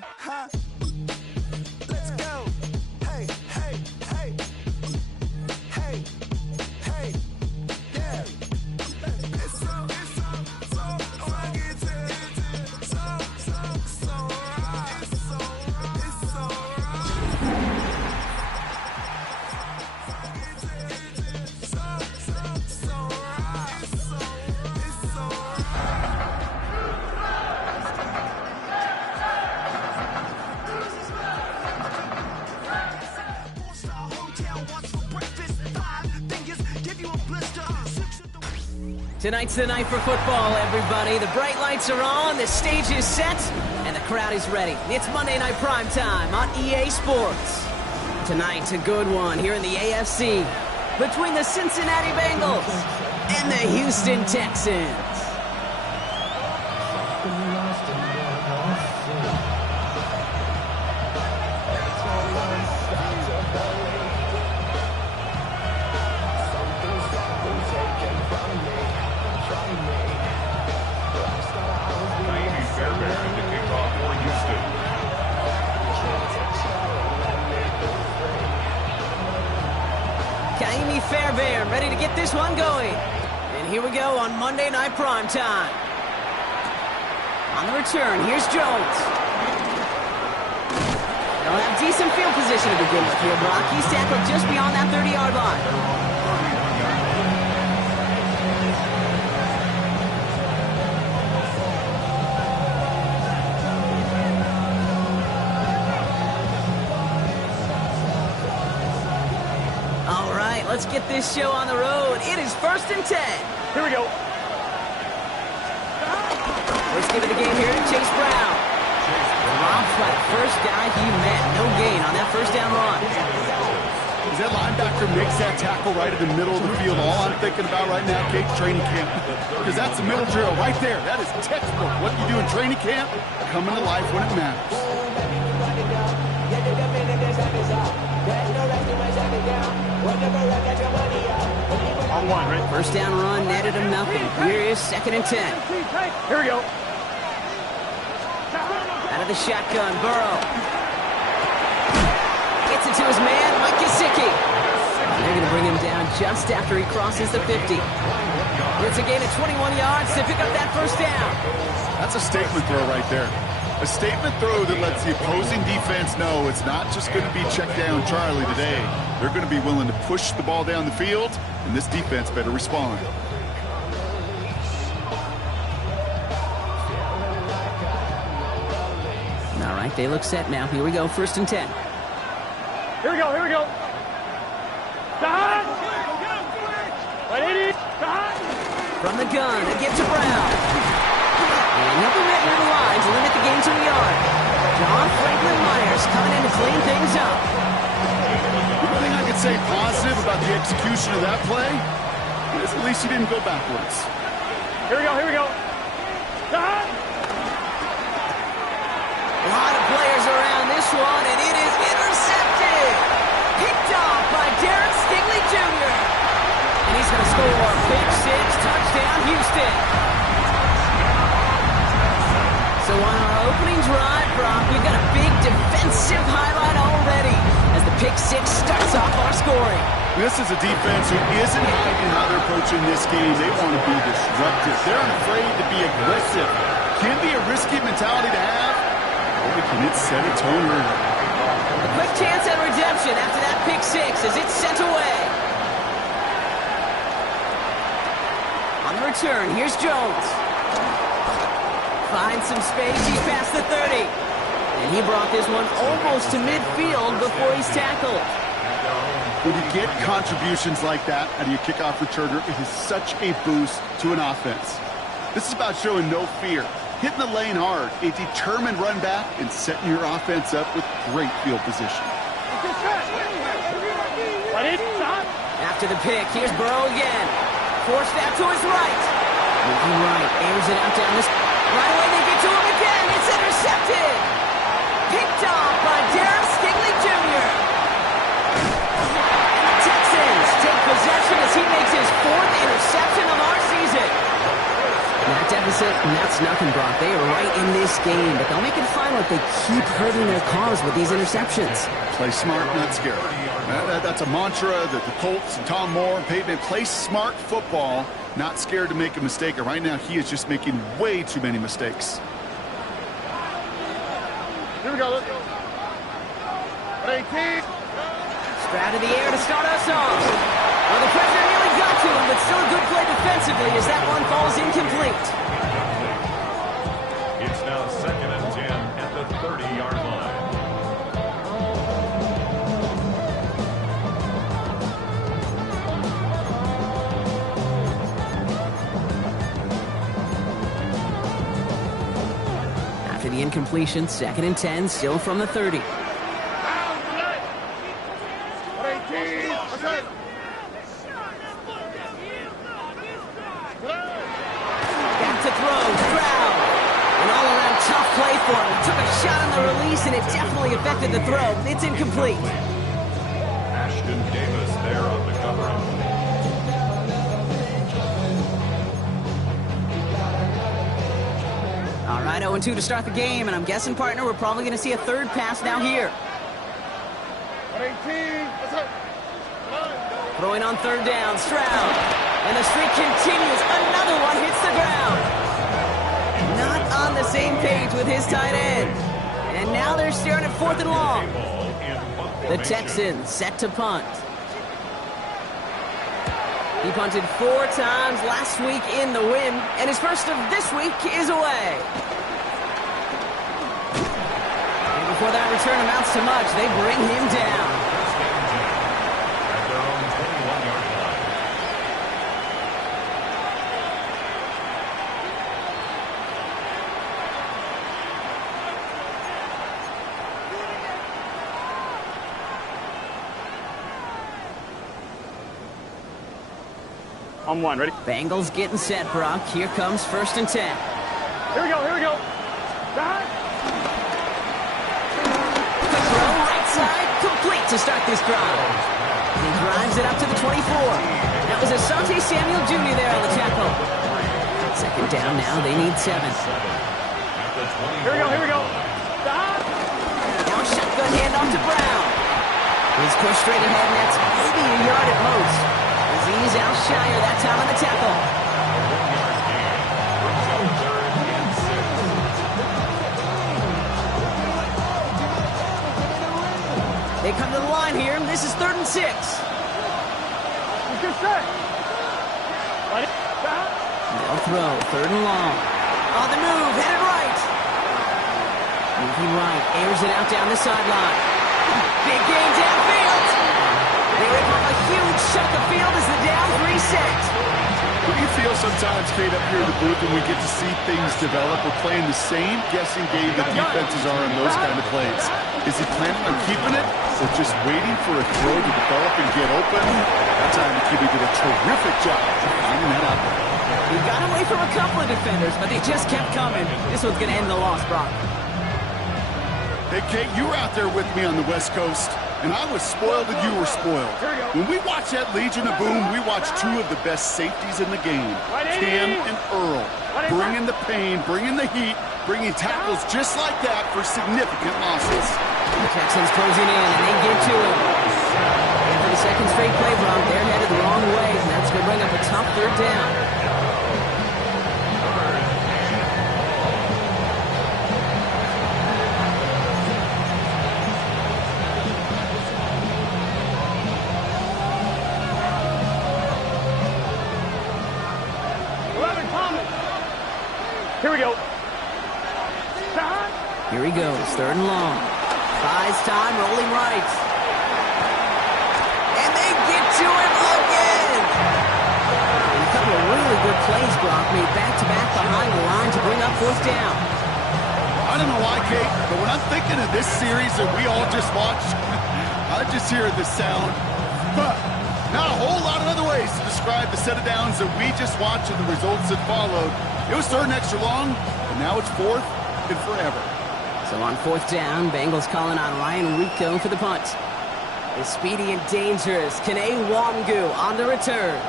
Yeah, huh? Let's go. Hey, hey, hey. Hey, hey, yeah. It's so I get to so right. It's so right. It's so Tonight's the night for football, everybody. The bright lights are on, the stage is set, and the crowd is ready. It's Monday Night Primetime on EA Sports. Tonight's a good one here in the AFC between the Cincinnati Bengals and the Houston Texans. Fairbairn ready to get this one going. And here we go on Monday Night Primetime. On the return, here's Jones. They'll have decent field position to begin with here, Brock. He's tackled just beyond that 30-yard line. Let's get this show on the road. It is 1st and 10. Here we go. Let's give it a game here to Chase Brown. Robbed by the first guy he met. No gain on that first down run. As that linebacker makes that tackle right in the middle of the field, all I'm thinking about right now, Kate, training camp. Because that's a middle drill right there. That is textbook. What you do in training camp, coming to life when it matters. On one, right? First down run netted him nothing. Here is 2nd and 10. Here we go. Out of the shotgun, Burrow. Gets it to his man, Mike Gesicki. They're going to bring him down just after he crosses the 50. It's a gain of 21 yards to pick up that first down. That's a statement throw right there. A statement throw that lets the opposing defense know it's not just going to be check down Charlie today. They're going to be willing to push the ball down the field, and this defense better respond. All right, they look set now. Here we go, 1st and 10. Here we go, here we go. From the gun, they get to Brown. And he'll be written in the line to limit the game to a yard. John Franklin Myers coming in to clean things up. The only thing I could say positive about the execution of that play is at least he didn't go backwards. Here we go, here we go. A lot of players around this one, and it is intercepted. Picked off by Derek Stingley Jr. And he's going to score. Pick 6, touchdown, Houston. So on our opening drive, Brock, we've got a big defensive highlight already as the pick 6 starts off our scoring. This is a defense who isn't hiding how they're approaching this game. They want to be disruptive. They're unafraid to be aggressive. Can be a risky mentality to have, or can it set a tone early? A quick chance at redemption after that pick 6 as it's sent away. On the return, here's Jones. Finds some space, he's past the 30. And he brought this one almost to midfield before he's tackled. When you get contributions like that out of your kickoff returner, it is such a boost to an offense. This is about showing no fear, hitting the lane hard, a determined run back, and setting your offense up with great field position. After the pick, here's Burrow again. Forced out to his right. Looking right, airs it out down this. Right away, they get to him again. It's intercepted. Picked off by Derek Stingley Jr. And the Texans take possession as he makes his 4th interception of our season. That deficit it, and that's nothing, Brock. They are right in this game, but they'll make it final if they keep hurting their cause with these interceptions. Play smart, not scared. That's a mantra that the Colts and Tom Moore and Peyton play smart football, not scared to make a mistake. And right now, he is just making way too many mistakes. Here we go. Let's go. 18. Stroud in the air to start us off. Well, the pressure nearly got to him, but still a good play defensively as that one falls incomplete. It's now 2nd and 10 at the 30-yard line. After the incompletion, 2nd and 10, still from the 30. Back to throw, Stroud. An all-around tough play for him. Took a shot on the release, and it definitely affected the throw. It's incomplete. Ashton Davis there on the coverage. All right, 0-2 to start the game, and I'm guessing, partner, we're probably going to see a third pass now here. 18. Let's go. Throwing on 3rd down, Stroud. And the streak continues. Another one hits the ground. Not on the same page with his tight end. And now they're staring at 4th and long. The Texans set to punt. He punted 4 times last week in the win, and his first of this week is away. And before that return amounts to much, they bring him down. At their own 21-yard line. On 1. Ready? Bengals getting set, Brock. Here comes 1st and 10. Here we go. Here we go. Back. Throw right side, complete to start this drive. He drives it up to the 24. That was Asante Samuel Jr. there on the tackle. 2nd down now, they need 7. Here we go. Here we go. Back. Now shotgun handoff to Brown. He's pushed straight ahead, and that's maybe a yard at most. Aziz Al-Shire that time on the tackle. They come to the line here, and this is 3rd and 6. Let's get set. Ready? Back. They'll throw, 3rd and long. On the move, headed right. Moving right, airs it out down the sideline. Big gain downfield. They rip off a huge chunk of field as the down 3 set. What do you feel sometimes, Kate, up here in the booth when we get to see things develop? We're playing the same guessing game that defenses are in those kind of plays. Is he planning on keeping it or just waiting for a throw to develop and get open? That time the QB did a terrific job of finding that out there. He got away from a couple of defenders, but they just kept coming. This one's going to end the loss, Brock. Hey, Kate, you were out there with me on the West Coast, and I was spoiled and you were spoiled. When we watched that Legion of Boom, we watched 2 of the best safeties in the game, Cam and Earl, bringing the pain, bringing the heat, bringing tackles just like that for significant losses. The Texans closing in, and they get to him. And for the 2nd straight play, Brock, they're headed the wrong way, and that's going to bring up a tough 3rd down. Here we go. Here he goes, 3rd and long. Buys time, rolling right. And they get to him again. A couple of really good plays, Brock, made back-to-back behind the line to bring up 4th down. I don't know why, Kate, but when I'm thinking of this series that we all just watched, I just hear the sound. But not a whole lot of other ways to describe the set of downs that we just watched and the results that followed. It was 3rd and extra long, and now it's 4th and forever. So on 4th down, Bengals calling on Ryan Rico for the punt. The speedy and dangerous Kene Wamgu on the return.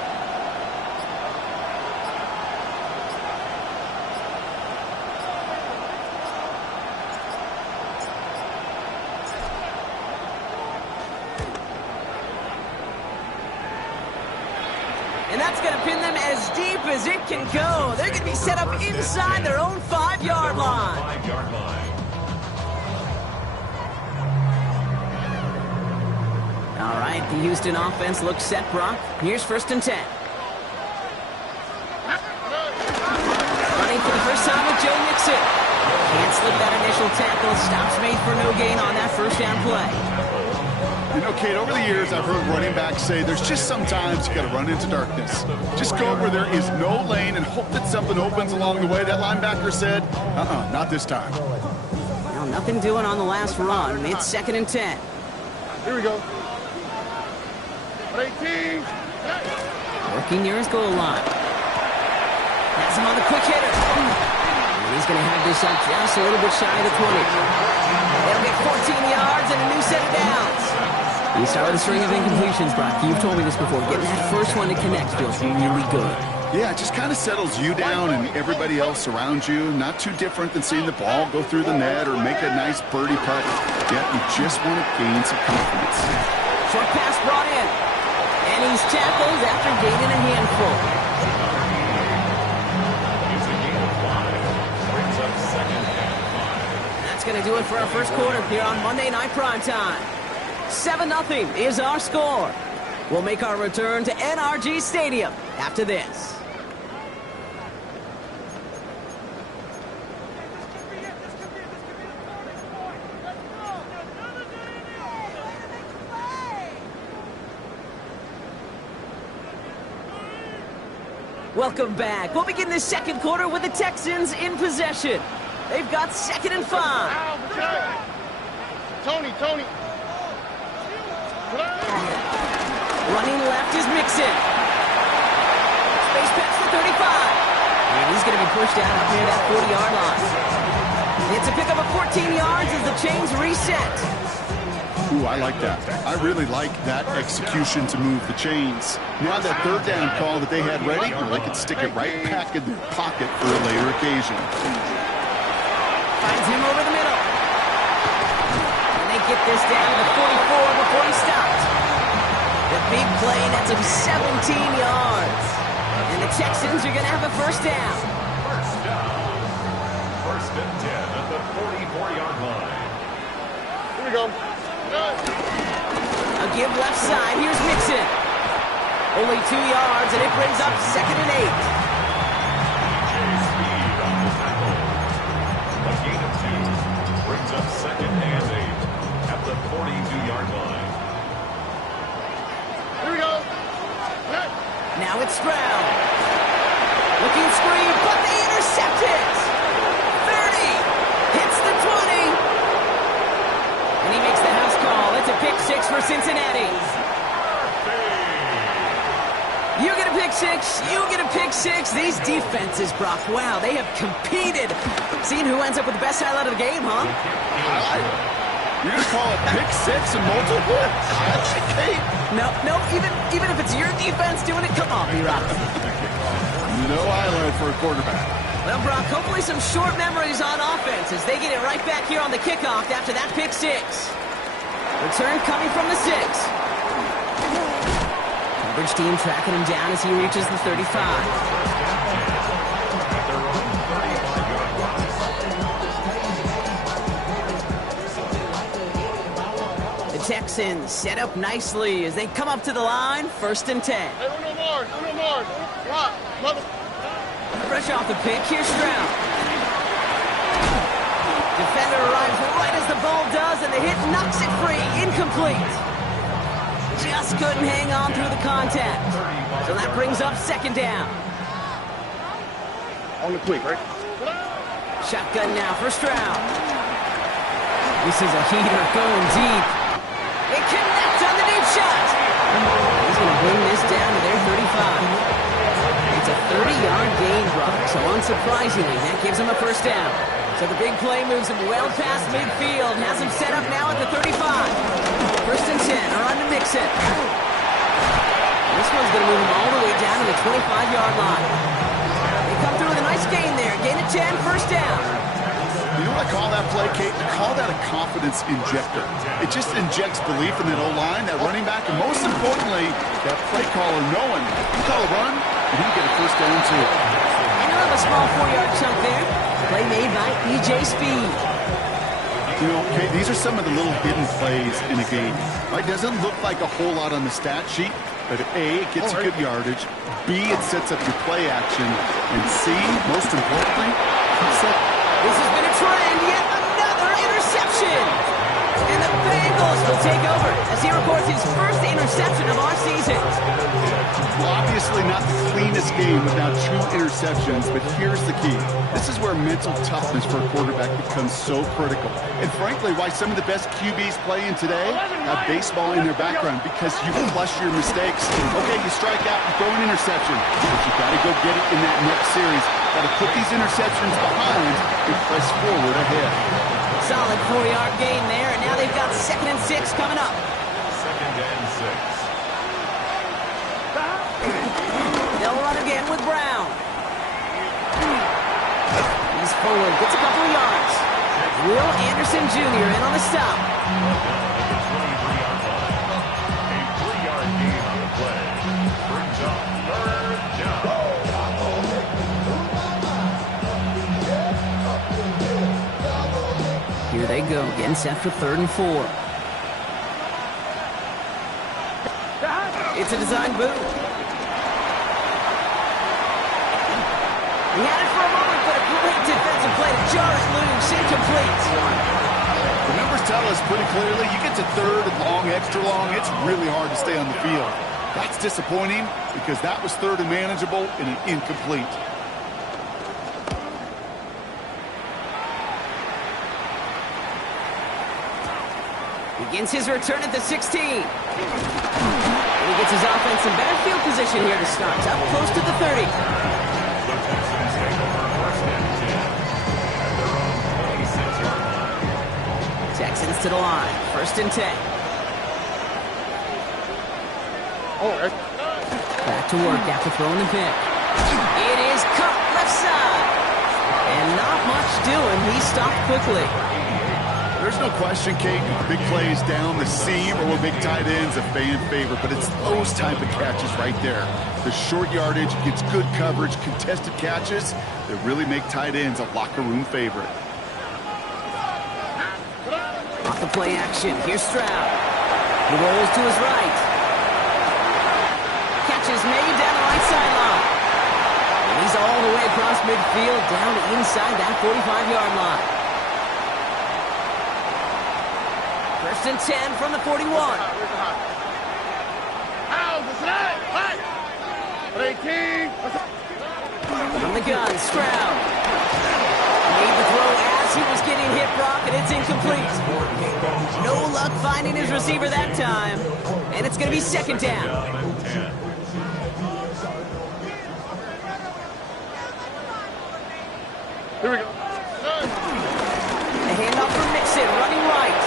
And that's going to pin them as deep as it can go. They're going to be set up inside their own 5-yard line. 5-yard line. All right, the Houston offense looks set, Brock. Here's 1st and 10. Running for the first time with Joe Mixon. Can't slip that initial tackle. Stops made for no gain on that first down play. You know, Kate, over the years, I've heard running backs say there's just sometimes you got to run into darkness. Just go where there is no lane and hope that something opens along the way. That linebacker said, not this time. Well, nothing doing on the last run. It's 2nd and 10. Here we go. 18. Working near his goal line. Has him on the quick hitter. And he's going to have this up just a little bit shy of the 20. They'll get 14 yards and a new set of downs. You start with a string of incompletions, Brock. You've told me this before. Getting that first one to connect feels really good. Yeah, it just kind of settles you down and everybody else around you. Not too different than seeing the ball go through the net or make a nice birdie putt. Yeah, you just want to gain some confidence. Short pass brought in. And he's tackled after gaining a handful. It's a gain of 5. Brings up 2nd and 5. That's going to do it for our first quarter here on Monday Night Primetime. 7-0 is our score. We'll make our return to NRG Stadium after this. Welcome back. We'll begin this second quarter with the Texans in possession. They've got 2nd and 5. Tony. Running left is Mixon. Space pass to 35. And he's going to be pushed out up near that 40-yard line. It's a pickup of 14 yards as the chains reset. Ooh, I like that. I really like that execution to move the chains. Now that 3rd down call that they had ready, they could stick it right back in their pocket for a later occasion. Finds him over the middle. And they get this down to the 44 before he stopped. The big play nets him 17 yards. And the Texans are going to have a first down. First down. 1st and 10 at the 44-yard line. Here we go. A give left side. Here's Mixon. Only 2 yards, and it brings up 2nd and 8. Speed on the tackle. A gain of 2 brings up 2nd and 8 at the 42-yard line. Here we go. Now it's Stroud. Looking screen, but they intercept it. 30. Hits the 20. And he makes the house call. It's a pick 6 for Cincinnati. You get a pick 6. You get a pick 6. These defenses, Brock, wow, they have competed. Seeing who ends up with the best highlight of the game, huh? Highlight? You're going to call it pick 6 and multiple? Highlight, Kate? No, even if it's your defense doing it, come on, B-Rock. No highlight for a quarterback. Well, Brock, hopefully some short memories on offense as they get it right back here on the kickoff after that pick 6. Return coming from the 6. Coverage team tracking him down as he reaches the 35. The Texans set up nicely as they come up to the line, 1st and 10. Hey, no more. Rock, mother. Fresh off the pick, here's Stroud. Defender arrives right as the ball does, and the hit knocks it free. Incomplete. Just couldn't hang on through the contact. So that brings up 2nd down. On the quick, right? Shotgun now for Stroud. This is a heater going deep. It connects on the deep shot. He's going to bring this down to their 35. It's a 30-yard gain, Brock, so unsurprisingly, that gives him a first down. So the big play moves him well past midfield, has him set up now at the 35. 1st and 10, or on to Mixon. This one's going to move him all the way down to the 25-yard line. They come through with a nice gain there. Gain of 10, first down. You know what I call that play, Kate? I call that a confidence injector. It just injects belief in that O-line, that running back, and most importantly, that play caller knowing you call a run, and he can get a first down too. Another small 4-yard chunk there. Play made by E.J. Speed. You know, Kate, these are some of the little hidden plays in a game. Right? Doesn't look like a whole lot on the stat sheet, but A, it gets you good yardage, B, it sets up your play action, and C, most importantly, keeps up. This has been a trend, yet another interception. And the Bengals will take over as he records his first interception of our season. Obviously not the cleanest game without 2 interceptions, but here's the key. This is where mental toughness for a quarterback becomes so critical. And frankly, why some of the best QBs playing today have baseball in their background, because you flush your mistakes. Okay, you strike out, you throw an interception, but you got to go get it in that next series. Got to put these interceptions behind and press forward ahead. Solid 4-yard gain there, and now they've got 2nd and 6 coming up. 2nd and 6. They'll run again with Brown. He's forward, gets a couple of yards. Will Anderson Jr. in on the stop. A 3-yard gain on the play. Brings up 3rd down. Here they go, getting set for 3rd and 4. It's a design boot. He had it for a moment, but a great defensive play to jar it loose, incomplete. The numbers tell us pretty clearly, you get to 3rd and long, extra long, it's really hard to stay on the field. That's disappointing because that was 3rd and manageable and an incomplete. Begins his return at the 16. And he gets his offense in better field position here to start. Up close to the 30. The Texans take over 1st and 10 at their own 26-yard line. Texans to the line. 1st and 10. Back to work after throwing the pick. It is caught left side. And not much doing. He stopped quickly. There's no question, Kate, big plays down the seam or big tight ends a fan favorite, but it's those type of catches right there. The short yardage gets good coverage, contested catches that really make tight ends a locker room favorite. Off the play action, here's Stroud. He rolls to his right. Catch is made down the right sideline. And he's all the way across midfield down inside that 45-yard line. 1st and 10 from the 41. From the gun, Stroud. Made the throw as he was getting hit, Brock, and it's incomplete. No luck finding his receiver that time. And it's going to be 2nd down. Here we go. The handoff from Mixon, running right.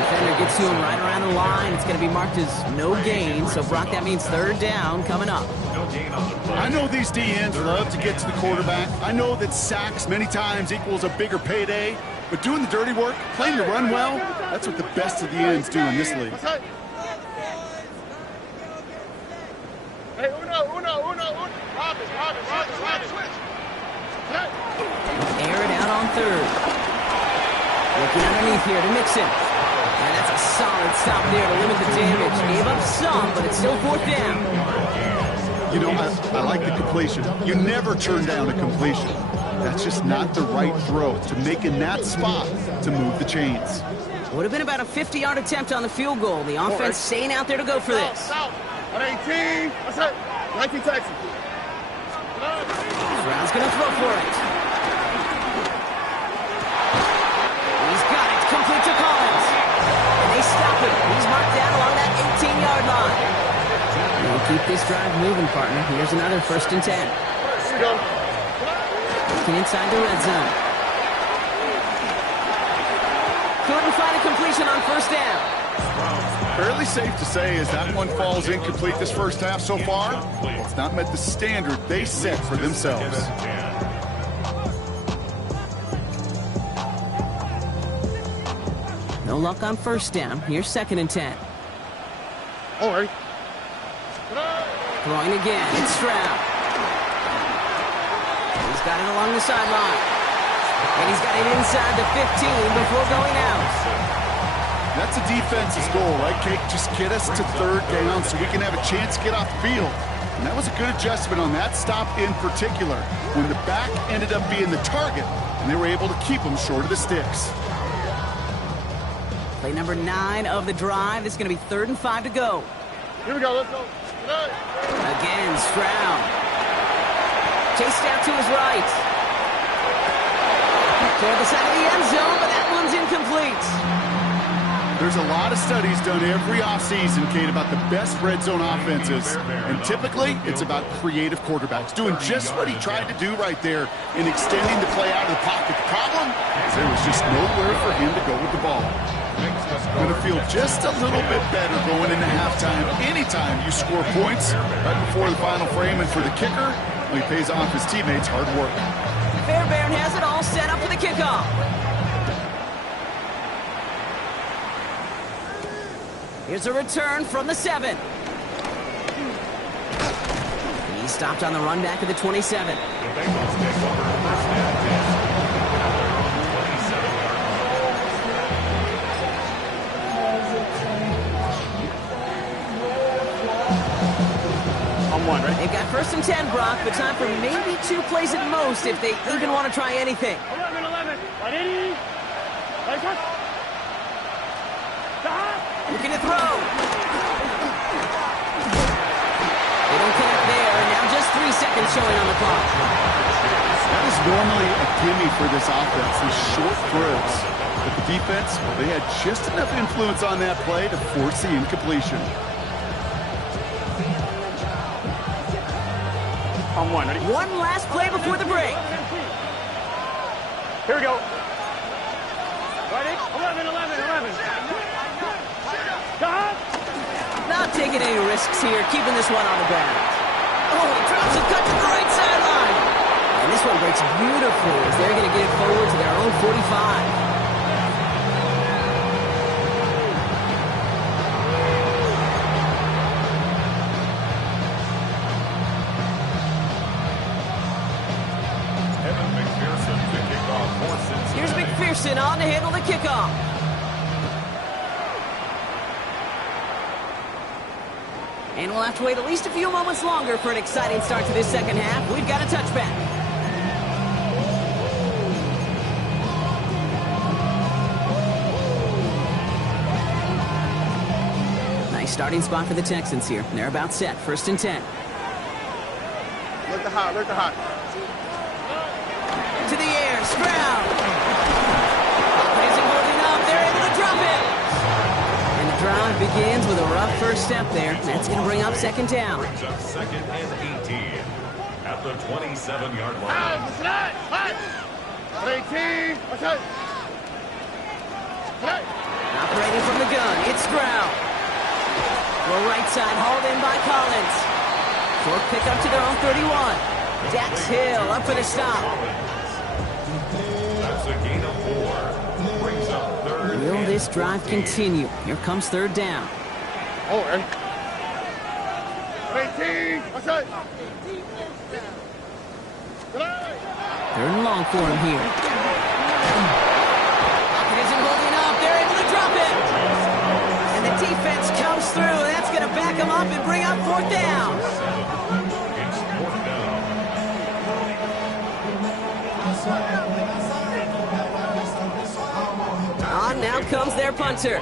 Defender gets to him right around the line. It's going to be marked as no gain. So, Brock, that means 3rd down coming up. No gain on the play. I know these DNs love to get to the quarterback. I know that sacks many times equals a bigger payday. But doing the dirty work, playing to run well, that's what the best of the ends do in this league. Hey, uno. Robin. Air it out on 3rd. Looking underneath here to Mixon. And that's a solid stop there to limit the damage. Gave up some, but it's still 4th down. You know, I like the completion. You never turn down a completion. That's just not the right throw to make in that spot to move the chains. Would have been about a 50-yard attempt on the field goal. The offense staying out there to go for this. South. On 18. What's that? 19 Texas. Brown's going to throw for it. He's got it. Complete to Collins. And they stop him. He's marked down along that 18-yard line. We'll keep this drive moving, partner. Here's another 1st and 10. Here we go. Looking inside the red zone. Couldn't find a completion on 1st down. Fairly safe to say as that one falls incomplete this first half so far, well, it's not met the standard they set for themselves. No luck on first down. Here's 2nd and 10. All right. Throwing again. It's Stroud. He's got it along the sideline. And he's got it inside the 15 before going out. That's a defense's goal, right, Cake? Just get us to 3rd down so we can have a chance to get off the field. And that was a good adjustment on that stop in particular, when the back ended up being the target, and they were able to keep him short of the sticks. Play number 9 of the drive. It's going to be 3rd and 5 to go. Here we go. Let's go. Again, Stroud. Chased out to his right. Toward the side of the end zone, but that one's incomplete. There's a lot of studies done every offseason, Kate, about the best red zone offenses. And typically, it's about creative quarterbacks doing just what he tried to do right there in extending the play out of the pocket. The problem is there was just nowhere for him to go with the ball. Going to feel just a little bit better going into halftime anytime you score points right before the final frame. And for the kicker, well, he pays off his teammates' hard work. Fairbairn has it all set up for the kickoff. Here's a return from the 7. He stopped on the run back of the 27. The Bengals take over first and 10. On 1, ready? They've got 1st and 10, Brock, but time for maybe 2 plays at most if they even want to try anything. 11. 180. Right, cut. Looking to throw. They don't connect there, and now just 3 seconds showing on the clock. That is normally a gimme for this offense, these short throws. But the defense, well, they had just enough influence on that play to force the incompletion. On 1, ready? One last play before the break. Here we go. Ready? 11. Not taking any risks here, keeping this one on the ground. Oh, he drops it, cut to the right sideline. And this one breaks beautifully as they're going to get it forward to their own 45. Here's McPherson on to handle the kickoff. And we'll have to wait at least a few moments longer for an exciting start to this second half. We've got a touchback. Nice starting spot for the Texans here. They're about set. 1st and 10. Look the hot. To the air, Stroud. Isn't holding up. They're able to drop it. And the drive begins with a rough first step there. That's going to bring up 2nd down. Brings up 2nd and 18 at the 27-yard line. 18. Operating from the gun, it's Stroud. Well, right side hauled in by Collins. Short pickup to their own 31. Dax Hill up for the stop. That's a gain of 4. Brings up 3rd. Will this drive continue? Here comes 3rd down. Oh, ready? 18. 3rd and long for him here. It isn't holding up. They're able to drop it. And the defense comes through. That's going to back them up and bring up 4th down. It's 4th down. On now comes their punter.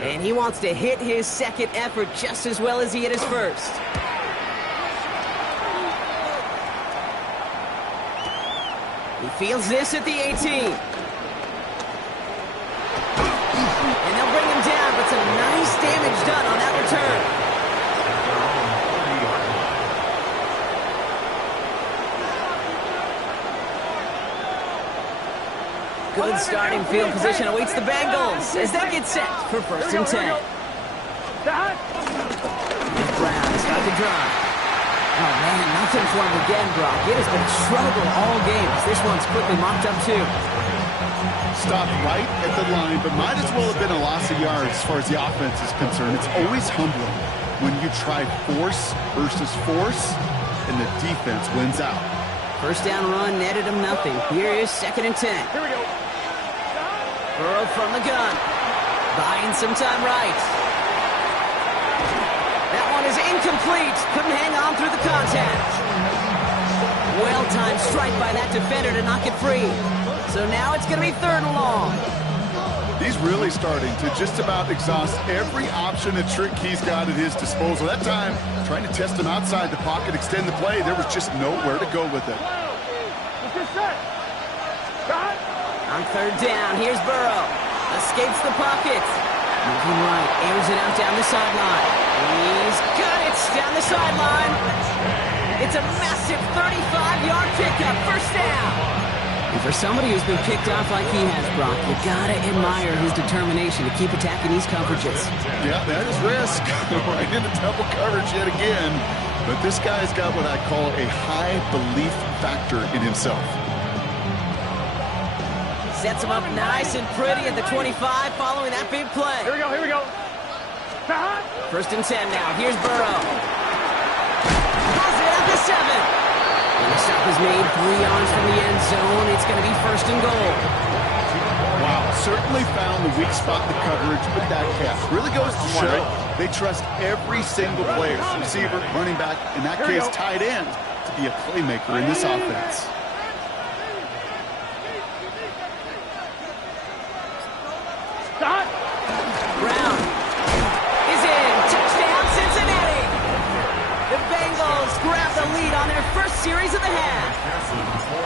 And he wants to hit his 2nd effort just as well as he hit his 1st. He feels this at the 18. And they'll bring him down, but some nice damage done on that return. Good starting field position awaits the Bengals as they get set for 1st and 10. Brown has got the drive. Oh, man, nothing for him again, Brock. It has been trouble all game. This one's quickly mopped up, too. Stopped right at the line, but might as well have been a loss of yards as far as the offense is concerned. It's always humbling when you try force versus force, and the defense wins out. First down run netted him nothing. Here is 2nd and 10. Here we go. Burrow from the gun. Buying some time right. That one is incomplete. Couldn't hang on through the contact. Well-timed strike by that defender to knock it free. So now it's going to be 3rd and long. He's really starting to just about exhaust every option and trick he's got at his disposal. That time, trying to test him outside the pocket, extend the play, there was just nowhere to go with it. On 3rd down, here's Burrow. Escapes the pocket. Moving right, airs it out down the sideline. He's got it down the sideline. It's a massive 35-yard pickup, 1st down. And for somebody who's been picked off like he has, Brock, you gotta admire his determination to keep attacking these coverages. Yeah, that is risk. Right into double coverage yet again. But this guy's got what I call a high belief factor in himself. Sets him up nice and pretty at the 25 following that big play. Here we go, here we go. 1st and 10 now. Here's Burrow. Has it at the 7. And the stop is made 3 yards from the end zone. It's going to be 1st and goal. Wow, certainly found the weak spot in the coverage with that catch. Really goes to show they trust every single player, receiver, running back, in that case, tight end, to be a playmaker in this offense. Brown is in. Touchdown, Cincinnati. The Bengals grab the lead on their first series of the half.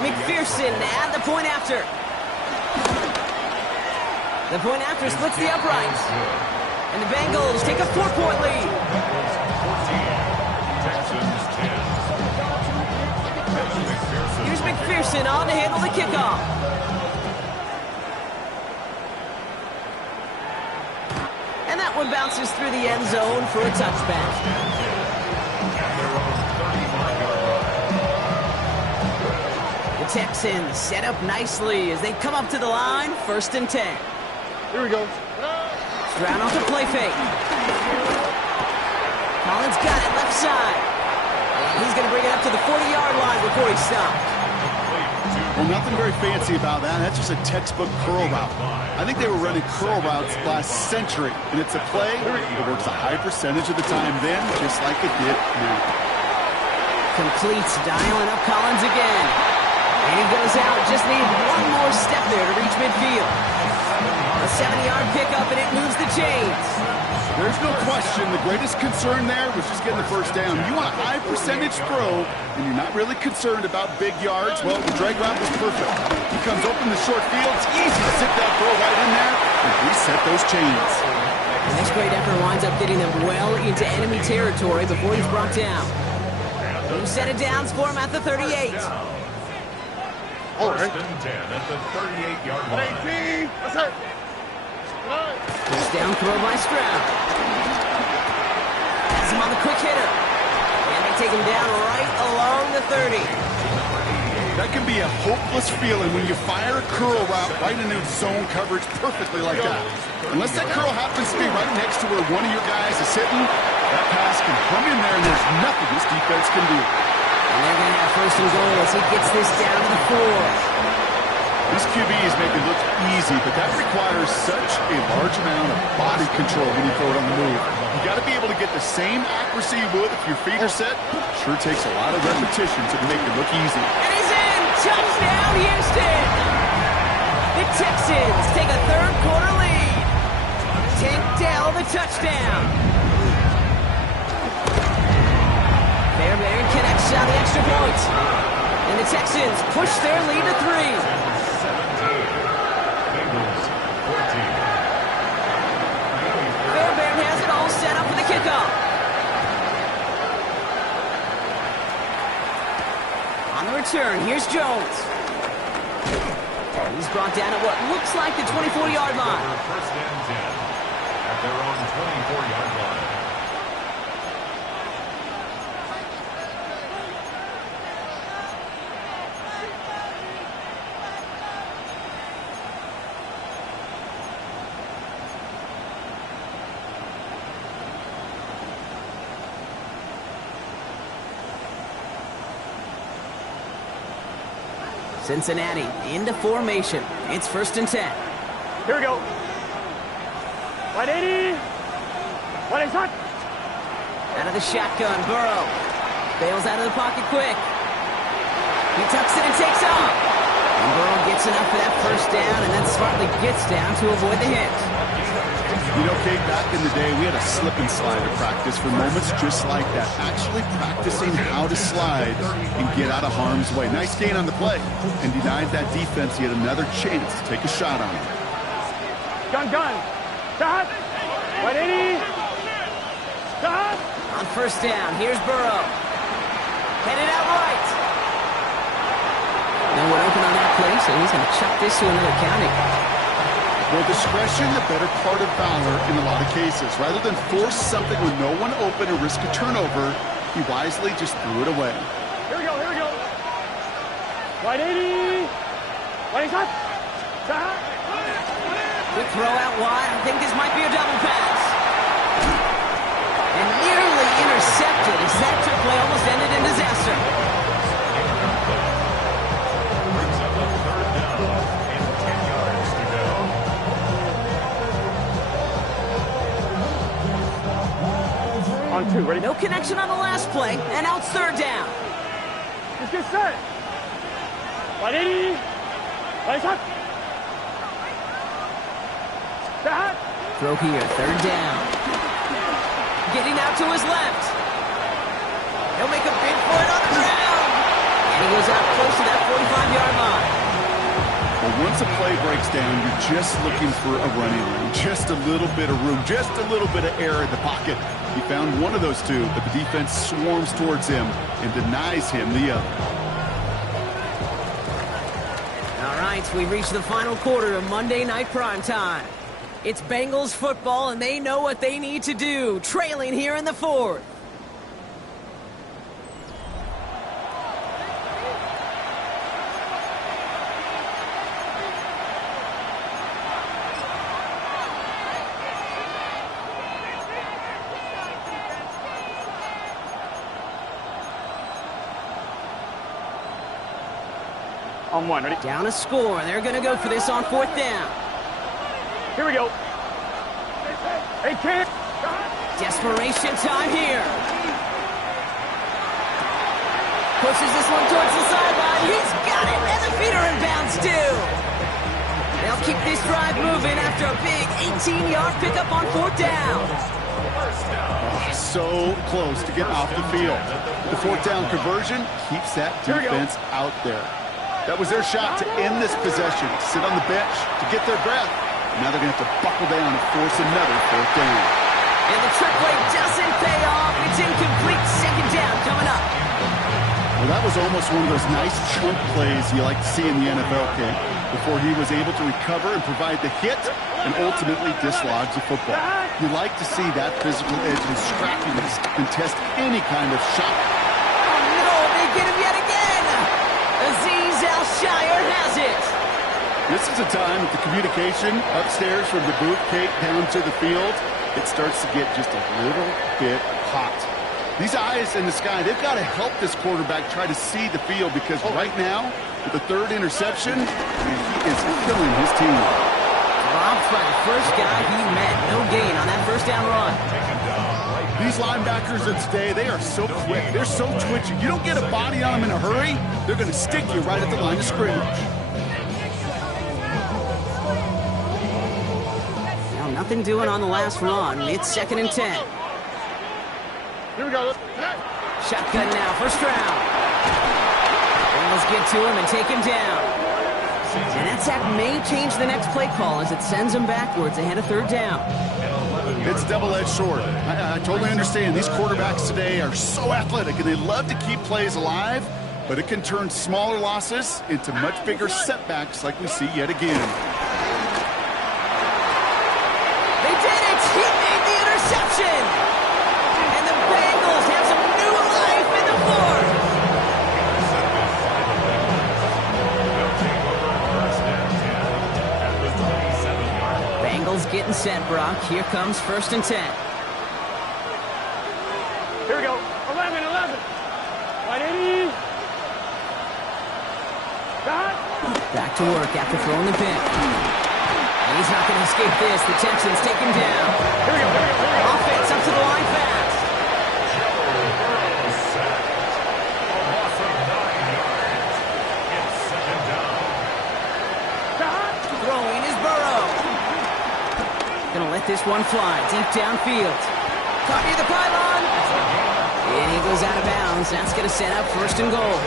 McPherson at the point after. The point after splits the uprights. And the Bengals take a 4-point lead. Here's McPherson on to handle the kickoff. And that one bounces through the end zone for a touchback. The Texans set up nicely as they come up to the line, 1st and 10. Here we go. Stroud off the play fake. Collins got it left side. And he's going to bring it up to the 40-yard line before he stopped. Well, nothing very fancy about that. That's just a textbook curl route. I think they were running curl routes last century, and it's a play that works a high percentage of the time then, just like it did now. Completes, dialing up Collins again. And he goes out, just needed one more step there to reach midfield. A 70-yard pickup, and it moves the chains. There's no question the greatest concern there was just getting the 1st down. You want a high percentage throw, and you're not really concerned about big yards. Well, the drag route was perfect. He comes open the short field. It's easy to sit that throw right in there and reset those chains. And this great effort winds up getting them well into enemy territory before he's brought down. New set of downs for him at the 38. 1st and 10 at the 38-yard line. First down throw by Stroud. Has him on the quick hitter. And they take him down right along the 30. That can be a hopeless feeling when you fire a curl route right into zone coverage perfectly like that. Unless that curl happens to be right next to where one of your guys is sitting, that pass can hum in there and there's nothing this defense can do. And they're going to have 1st and goal as he gets this down to the 4. These QBs make it look easy, but that requires such a large amount of body control when you throw it on the move. You got to be able to get the same accuracy you would if your feet are set. Sure takes a lot of repetition to make it look easy. And he's in! Touchdown, Houston! The Texans take a 3rd quarter lead. Tank Dell the touchdown. Fairbairn connects on the extra point. And the Texans push their lead to 3. Fairbairn has it all set up for the kickoff. On the return, here's Jones. He's brought down at what looks like the 24-yard line. 1st and 10 at their own 24-yard line. Cincinnati into formation. It's 1st and 10. Here we go. 180. 180 hot. Out of the shotgun, Burrow. Bails out of the pocket quick. He tucks it and takes off. And Burrow gets enough for that 1st down and then smartly gets down to avoid the hit. You know, Kate, back in the day, we had a slip and slide at practice for moments just like that. Actually practicing how to slide and get out of harm's way. Nice gain on the play. And denied that defense yet another chance to take a shot on him. Gun. Shot. 180. Shot. On 1st down, here's Burrow. Headed out right. No one open on that play, so he's going to chuck this to another county. Well, discretion, the better part of valor in a lot of cases. Rather than force something with no one open and risk a turnover, he wisely just threw it away. Here we go. 180. 180 hot. Shot. Quick throw out wide. I think this might be a double pass. And nearly intercepted as that trick play almost ended in disaster. Brings up a 3rd down and 10 yards to go. On 2, ready? No connection on the last play, and now it's 3rd down. Let's get set. 180. 180 hot. Shot. Throw here, 3rd down. Getting out to his left. He'll make a bid for it on the ground. And he goes out close to that 45-yard line. Well, once a play breaks down, you're just looking for a running room. Just a little bit of room, just a little bit of air in the pocket. He found one of those two, but the defense swarms towards him and denies him the other. All right, we've reached the final quarter of Monday Night Primetime. It's Bengals football, and they know what they need to do, trailing here in the 4th. On 1, ready? Down a score, and they're going to go for this on 4th down. Here we go. Hey, kid. Desperation time here. Pushes this one towards the sideline. He's got it, and the feet are in bounds too. They'll keep this drive moving after a big 18-yard pickup on 4th down. So close to getting off the field. The 4th down conversion keeps that defense out there. That was their shot to end this possession, sit on the bench to get their breath. Now they're going to have to buckle down and force another 4th down. And the trick play doesn't pay off. It's incomplete. 2nd down coming up. Well, that was almost one of those nice chunk plays you like to see in the NFL, King, before he was able to recover and provide the hit and ultimately dislodge the football. You like to see that physical edge and scrappiness contest any kind of shot. Oh, no, they get him yet again. Azeez Al-Shire has it. This is a time that the communication upstairs from the booth, Kate, down to the field, it starts to get just a little bit hot. These eyes in the sky, they've got to help this quarterback try to see the field because right now, with the 3rd interception, he is killing his team. Dropped by the first guy he met. No gain on that 1st down run. These linebackers of today, they are so quick. They're so twitchy. You don't get a body on them in a hurry, they're going to stick you right at the line of scrimmage. Now, nothing doing on the last run. It's 2nd and 10. Here we go. Shotgun now, 1st round. Bengals get to him and take him down. And that sack may change the next play call as it sends him backwards ahead of 3rd down. It's double-edged sword. I totally understand. These quarterbacks today are so athletic, and they love to keep plays alive, but it can turn smaller losses into much bigger setbacks like we see yet again. They did it! He made the interception! And the Bengals have some new life in the 4th! Bengals getting set, Brock. Here comes 1st and 10. Here we go. 11. 180. Shot. Back to work after throwing the pin. And he's not going to escape this. The Texans take him down. Here we go, here we go, here we go. Offense up to the line fast. Throwing is Burrow. Gonna let this one fly deep downfield. Caught near the pylon. And he goes out of bounds. That's gonna set up 1st and goal.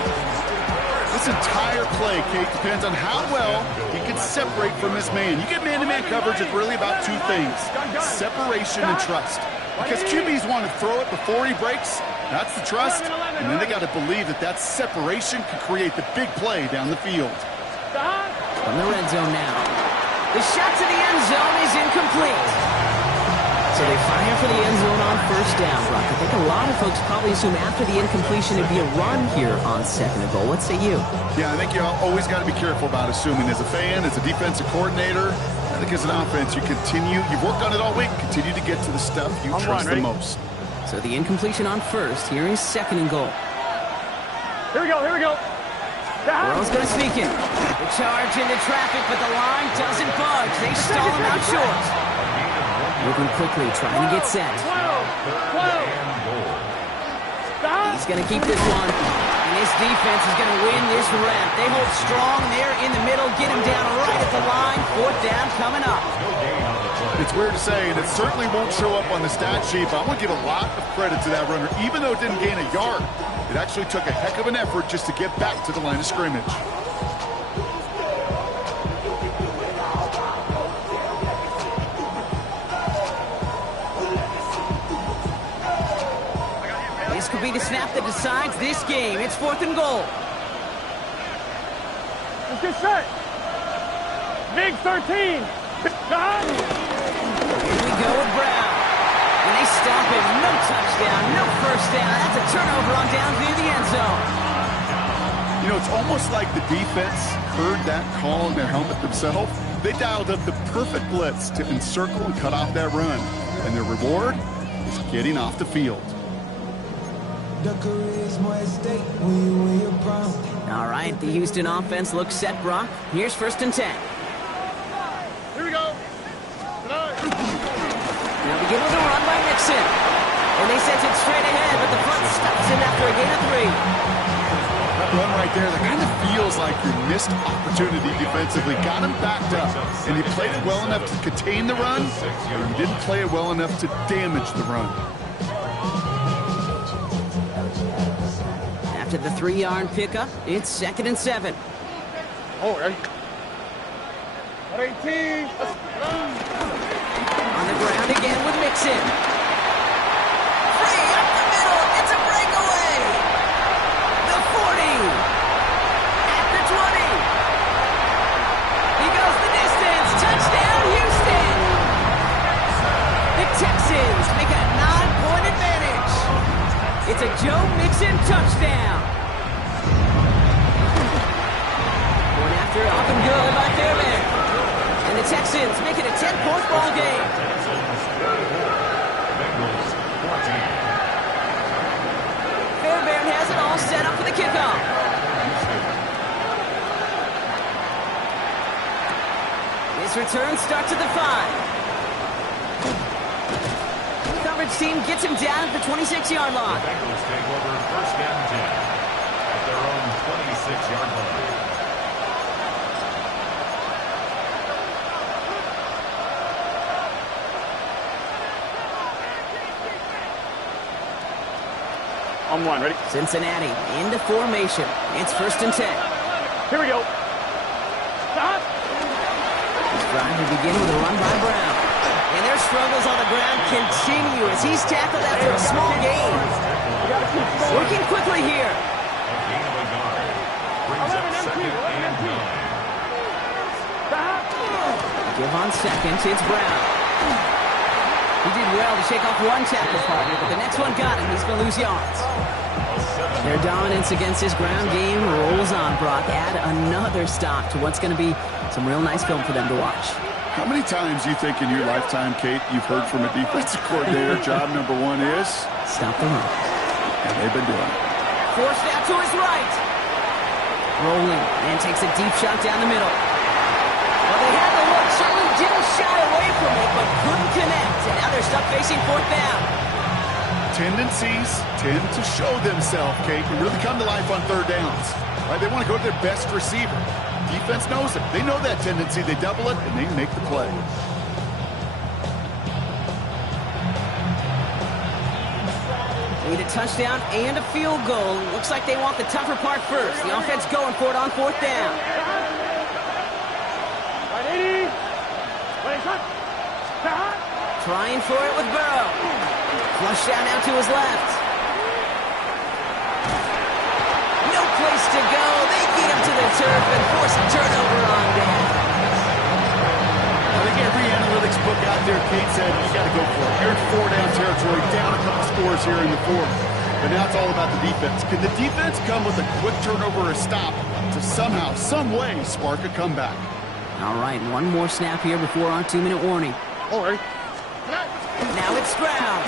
This entire play, Kate, depends on how well he can separate from his man. You get man-to-man coverage, it's really about two things: separation and trust. Because QBs want to throw it before he breaks. That's the trust. And then they got to believe that that separation can create the big play down the field. From the red zone now. The shot to the end zone is incomplete. So they fire for the end zone on 1st down, Brock. I think a lot of folks probably assume after the incompletion it'd be a run here on 2nd and goal. What say you? Yeah, I think you always got to be careful about assuming. As a fan, as a defensive coordinator, I think as an offense, you've worked on it all week, continue to get to the stuff you trust the most. So the incompletion on 1st. Here is 2nd and goal. Here we go, here we go. Burrow's going to sneak in. The charge into traffic, but the line doesn't budge. They stall him out short. Moving quickly, trying to get set. He's going to keep this one. And this defense is going to win this rep. They hold strong there in the middle. Get him down right at the line. 4th down coming up. It's weird to say, and it certainly won't show up on the stat sheet, but I want to give a lot of credit to that runner. Even though it didn't gain a yard, it actually took a heck of an effort just to get back to the line of scrimmage. This could be the snap that decides this game. It's 4th and goal. Let's get set. Big 13. Here we go with Brown. And they stop him. No touchdown, no 1st down. That's a turnover on down near the end zone. You know, it's almost like the defense heard that call in their helmet themselves. They dialed up the perfect blitz to encircle and cut off that run. And their reward is getting off the field. All right, the Houston offense looks set, Brock. Here's 1st and 10. Here we go. Now begin with a run by Mixon. And they sent it straight ahead, but the front stops him after a gain of 3. That run right there, that kind of feels like your missed opportunity defensively. Got him backed up, and you played it well enough to contain the run, or you didn't play it well enough to damage the run. After the 3-yard pickup, it's 2nd and 7. Oh, 18. On the ground again with Mixon. Free up the middle. It's a breakaway. The 40. At the 20. He goes the distance. Touchdown, Houston. The Texans make it a 9-point advantage. It's a Joe Mixon touchdown. Going after it, up and good by Fairbairn. And the Texans make it a 10-point ball game. Fairbairn has it all set up for the kickoff. This return starts at the 5. Coverage team gets him down at the 26-yard line. The Bengals take over 1st and 10 at their own 26-yard line. On 1, ready? Cincinnati into formation. It's 1st and 10. Here we go. Stop. This drive will begin with a run by Brown. And their struggles on the ground continue as he's tackled after a small gain. Working quickly here. A gain of a yard. Brings up 2nd and 9. Give on 2nd, it's Brown. He did well to shake off one tackle partner, but the next one got him. He's going to lose yards. Their dominance against this ground game rolls on, Brock. Add another stop to what's going to be some real nice film for them to watch. How many times do you think in your lifetime, Kate, you've heard from a defensive coordinator, job number 1 is? Stop the run. And they've been doing it. Forced out to his right. Rolling, and takes a deep shot down the middle. Well, they had the look, certainly didn't shy away from it, but couldn't connect. And now they're stuck facing fourth down. Tendencies tend to show themselves, Kate, and really come to life on third downs. Right? They want to go to their best receiver. Defense knows it. They know that tendency. They double it, and they make the play. Need a touchdown and a field goal. Looks like they want the tougher part first. The offense going for it on fourth down. Trying for it with Burrow. Flush down out to his left. No place to go. They get him to the turf and force a turnover on down. I think every analytics book out there, Kate said, you got to go for it. You're in four-down territory, down a couple scores here in the fourth. But now it's all about the defense. Can the defense come with a quick turnover or a stop to somehow, some way, spark a comeback? All right, one more snap here before our 2-minute warning. Now it's Stroud.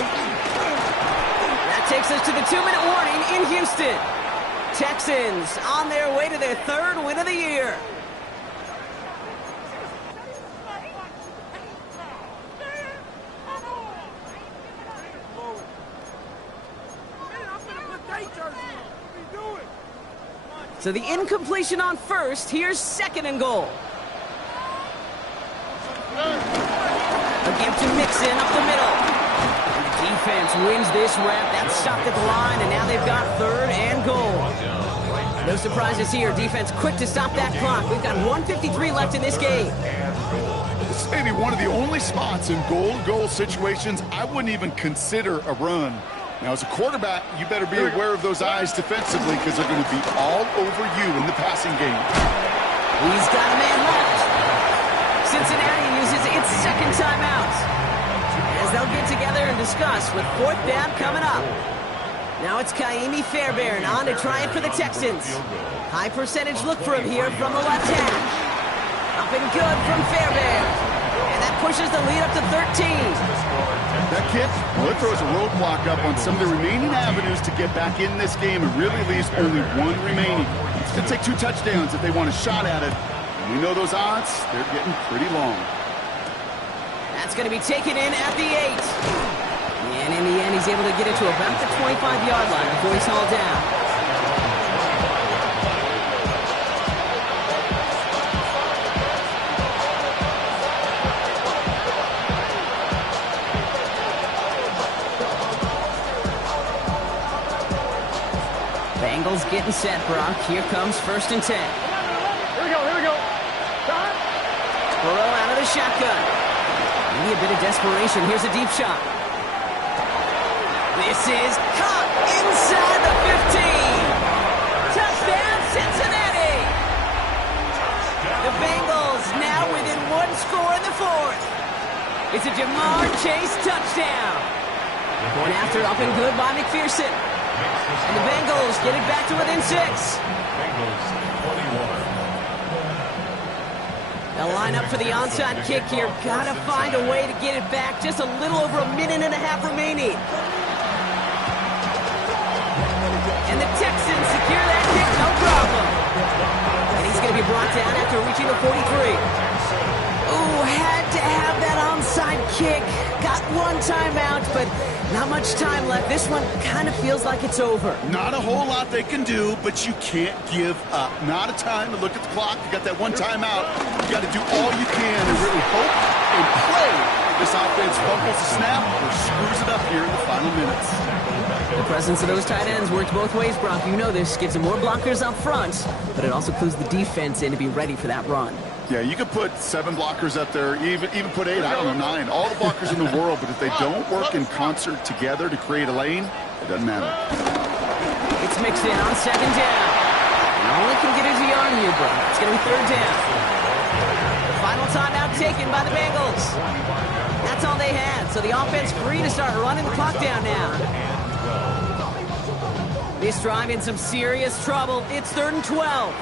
That takes us to the 2-minute warning in Houston. Texans on their way to their third win of the year. So the incompletion on first. Here's second and goal. A give to Mixon up the middle. And the defense wins this rep. That's stopped at the line, and now they've got third and goal. No surprises here. Defense quick to stop that clock. We've got 1:53 left in this game. This may be one of the only spots in goal-to-goal situations I wouldn't even consider a run. Now, as a quarterback, you better be aware of those eyes defensively because they're going to be all over you in the passing game. He's got a man left. Cincinnati uses its second timeout as they'll get together and discuss with fourth down coming up. Now it's Kaimi Fairbairn on to try it for the Texans. High percentage look for him here from the left hash. Up and good from Fairbairn. And that pushes the lead up to 13. That kick, well, it throws a roadblock up on some of the remaining avenues to get back in this game and really leaves only one remaining. It's going to take 2 touchdowns if they want a shot at it. And we know those odds, they're getting pretty long. That's going to be taken in at the 8. And in the end, he's able to get it to about the 25-yard line before he's hauled down. Bengals getting set, Brock. Here comes 1st and 10. Here we go. Stop. Burrow out of the shotgun. Maybe a bit of desperation. Here's a deep shot. This is caught inside the 15. Touchdown, Cincinnati. The Bengals now within 1 score in the fourth. It's a Jamar Chase touchdown. Going after it up and good by McPherson. And the Bengals get it back to within 6. Bengals 21. They'll line up for the onside kick here. Gotta find a way to get it back. Just a little over a minute and a half remaining. And the Texans secure that kick, no problem. And he's going to be brought down after reaching the 43. Ooh, had to have that onside kick. Got 1 timeout, but not much time left. This one kind of feels like it's over. Not a whole lot they can do, but you can't give up. Not a time to look at the clock. You got that 1 timeout. You got to do all you can and really hope and pray this offense fumbles the snap or screws it up here in the final minutes. The presence of those tight ends works both ways, Brock. You know this. Gives them more blockers up front, but it also clues the defense in to be ready for that run. Yeah, you could put 7 blockers up there, even put 8, I don't know, 9. All the blockers in the world, but if they don't work in concert together to create a lane, it doesn't matter. It's mixed in on 2nd down. And all they can get is a yard here, Brock. It's going to be 3rd down. The final timeout taken by the Bengals. That's all they had, so the offense free to start running the clock down now. This drive in some serious trouble. It's 3rd and 12.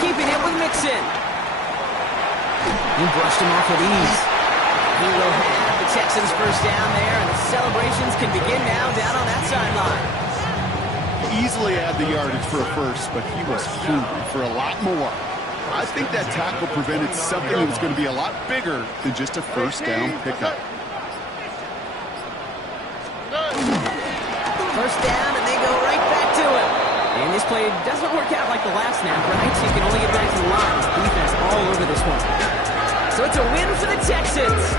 Keeping it with Mixon. He brushed him off with ease. He will have the Texans first down there, and the celebrations can begin now down on that sideline. easily had the yardage for a first, but he was hungry for a lot more. I think that tackle prevented something that was going to be a lot bigger than just a first down pickup. First down, and they go right back to it. And this play doesn't work out like the last snap, right? So you can only get back to the line. Defense all over this one. So it's a win for the Texans.